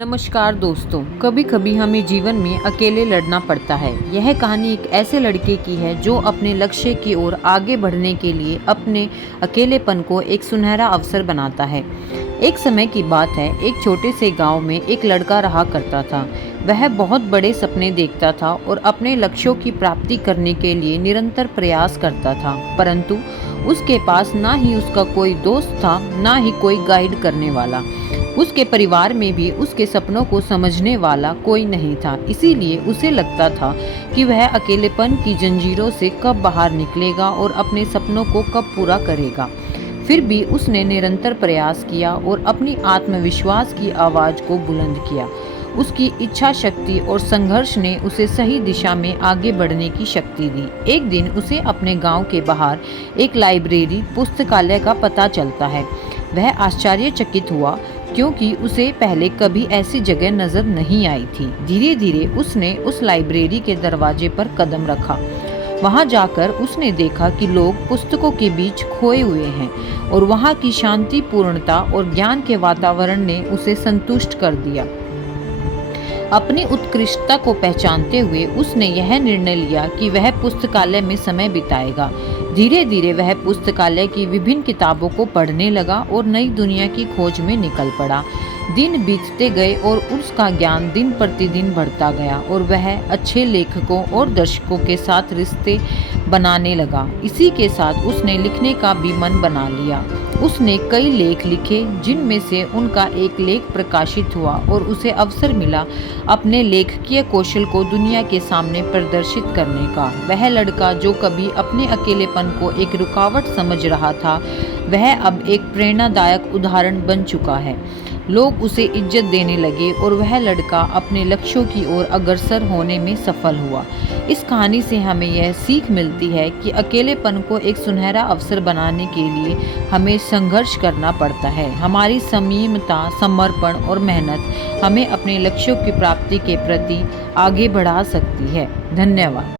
नमस्कार दोस्तों, कभी कभी हमें जीवन में अकेले लड़ना पड़ता है। यह कहानी एक ऐसे लड़के की है जो अपने लक्ष्य की ओर आगे बढ़ने के लिए अपने अकेलेपन को एक सुनहरा अवसर बनाता है। एक समय की बात है, एक छोटे से गांव में एक लड़का रहा करता था। वह बहुत बड़े सपने देखता था और अपने लक्ष्यों की प्राप्ति करने के लिए निरंतर प्रयास करता था, परंतु उसके पास ना ही उसका कोई दोस्त था, ना ही कोई गाइड करने वाला। उसके परिवार में भी उसके सपनों को समझने वाला कोई नहीं था। इसीलिए उसे लगता था कि वह अकेलेपन की जंजीरों से कब बाहर निकलेगा और अपने सपनों को कब पूरा करेगा। फिर भी उसने निरंतर प्रयास किया और अपनी आत्मविश्वास की आवाज़ को बुलंद किया। उसकी इच्छा शक्ति और संघर्ष ने उसे सही दिशा में आगे बढ़ने की शक्ति दी। एक दिन उसे अपने गांव के बाहर एक लाइब्रेरी पुस्तकालय का पता चलता है। वह आश्चर्यचकित हुआ, क्योंकि उसे पहले कभी ऐसी जगह नजर नहीं आई थी। धीरे धीरे उसने उस लाइब्रेरी के दरवाजे पर कदम रखा। वहां जाकर उसने देखा कि लोग पुस्तकों के बीच खोए हुए हैं और वहां की शांति, पूर्णता और ज्ञान के वातावरण ने उसे संतुष्ट कर दिया। अपनी उत्कृष्टता को पहचानते हुए उसने यह निर्णय लिया कि वह पुस्तकालय में समय बिताएगा। धीरे धीरे वह पुस्तकालय की विभिन्न किताबों को पढ़ने लगा और नई दुनिया की खोज में निकल पड़ा। दिन बीतते गए और उसका ज्ञान दिन प्रतिदिन बढ़ता गया और वह अच्छे लेखकों और दर्शकों के साथ रिश्ते बनाने लगा। इसी के साथ उसने लिखने का भी मन बना लिया। उसने कई लेख लिखे, जिनमें से उनका एक लेख प्रकाशित हुआ और उसे अवसर मिला अपने लेखकीय कौशल को दुनिया के सामने प्रदर्शित करने का। वह लड़का जो कभी अपने अकेलेपन को एक रुकावट समझ रहा था, वह अब एक प्रेरणादायक उदाहरण बन चुका है। लोग उसे इज्जत देने लगे और वह लड़का अपने लक्ष्यों की ओर अग्रसर होने में सफल हुआ। इस कहानी से हमें यह सीख मिलती है कि अकेलेपन को एक सुनहरा अवसर बनाने के लिए हमें संघर्ष करना पड़ता है। हमारी संयमता, समर्पण और मेहनत हमें अपने लक्ष्यों की प्राप्ति के प्रति आगे बढ़ा सकती है। धन्यवाद।